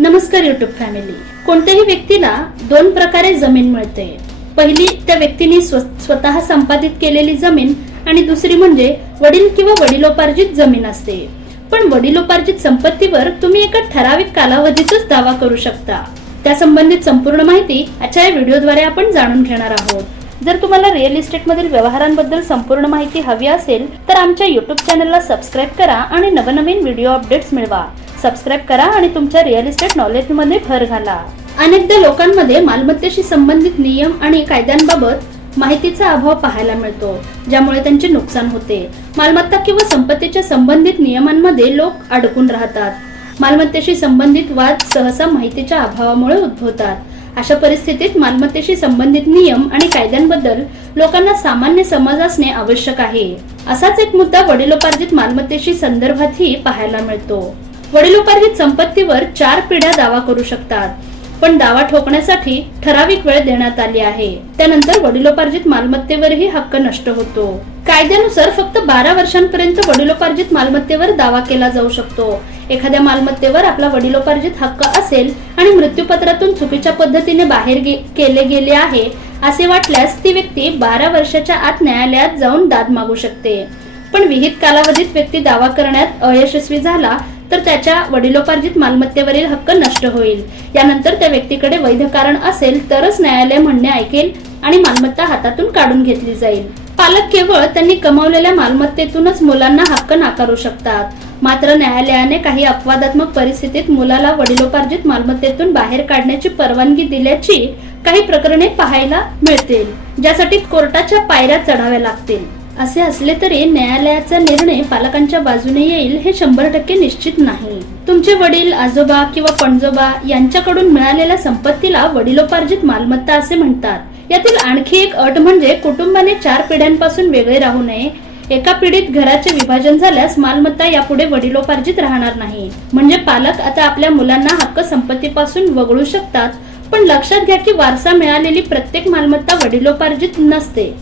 नमस्कार YouTube family कोणत्याही व्यक्तीला दोन प्रकारे जमीन मिळते. पहिली त्या व्यक्तीने स्व- स्वतः संपादित केलेली जमीन आणि दुसरी म्हणजे वडील किंवा वडिलोपार्जित जमीन असते. पण वडिलोपार्जित संपत्तीवर तुम्ही एका ठराविक कालावधीतच दावा करू शकता. त्या संबंधित संपूर्ण माहिती आजच्या या व्हिडिओद्वारे आपण जाणून घेणार आहोत. जर तुम्हाला रिअल इस्टेटमधील व्यवहारांबद्दल संपूर्ण माहिती हवी असेल तर आमच्या युट्यूब चॅनलला सबस्क्राईब करा आणि नवनवीन व्हिडिओ अपडेट्स मिळवा. सबस्क्राईब करा आणि तुमच्या रिअल इस्टेट नॉलेजमध्ये भर घाला. अनेकदा लोकांमध्ये मालमत्तेशी संबंधित नियम आणि कायद्यांबाबत माहितीचा अभाव पाहायला मिळतो ज्यामुळे त्यांचे नुकसान होते. मालमत्ता किंवा संपत्तीच्या संबंधित नियमांमध्ये लोक अडकून राहतात. मालमत्तेशी संबंधित वाद सहसा माहितीच्या अभावामुळे उद्भवतात. अशा परिस्थितीत मालमत्तेशी संबंधित नियम आणि कायद्यांबद्दल लोकांना सामान्य समज असणे आवश्यक आहे. असाच एक मुद्दा वडिलोपार्जित मालमत्तेशी संदर्भातही पाहायला मिळतो. वडिलोपार्जित संपत्तीवर चार पिढ्या दावा करू शकतात. पण दावा ठोकण्यासाठी ठराविक वेळ देण्यात आली आहे. त्यानंतर वडिलोपार्जित मालमत्तेवरही हक्क नष्ट होतो. कायद्यानुसार फक्त बारा वर्षांपर्यंत वडिलोपार्जित मालमत्तेवर दावा केला जाऊ शकतो. एखाद्या मालमत्तेवर आपला वडिलोपार्जित हक्क असेल आणि मृत्यूपत्रातून चुकीच्या पद्धतीने बाहेर गे- केले गेले आहे असे वाटल्यास ती व्यक्ती बारा वर्षाच्या आत न्यायालयात जाऊन दाद मागू शकते. पण विहित कालावधीत व्यक्ती दावा करण्यात अयशस्वी झाला तर त्याच्या वडिलोपार्जित मालमत्तेवरील हक्क नष्ट होईल. यानंतर त्या व्यक्तीकडे वैध कारण असेल तरच न्यायालय म्हणणे ऐकेल आणि मालमत्ता हातातून काढून घेतली जाईल. पालक केवळ त्यांनी कमावलेल्या मालमत्तेतूनच मुलांना हक्क नाकारू शकतात. मात्र न्यायालयाने काही अपवादात्मक परिस्थितीत मुलाला वडिलोपार्जित मालमत्तेतून बाहेर काढण्याची परवानगी दिल्याची काही प्रकरणे पाहायला मिळतील ज्यासाठी कोर्टाच्या पायऱ्या चढाव्या लागतील. असे असले तरी न्यायालयाचा निर्णय पालकांच्या बाजूने येईल हे शंभर टक्के निश्चित नाही. तुमचे वडील आजोबा किंवा पणजोबा यांच्याकडून मिळालेल्या संपत्तीला वडिलोपार्जित मालमत्ता असे म्हणतात. यातील आणखी एक अट म्हणजे कुटुंबाने चार पिढ्यांपासून वेगळे राहू नये. एका पिढीत घराचे विभाजन झाल्यास मालमत्ता यापुढे वडिलोपार्जित राहणार नाही. म्हणजे पालक आता आपल्या मुलांना हक्क संपत्तीपासून वगळू शकतात पण लक्षात घ्या की वारसा मिळालेली प्रत्येक मालमत्ता वडिलोपार्जित नसते.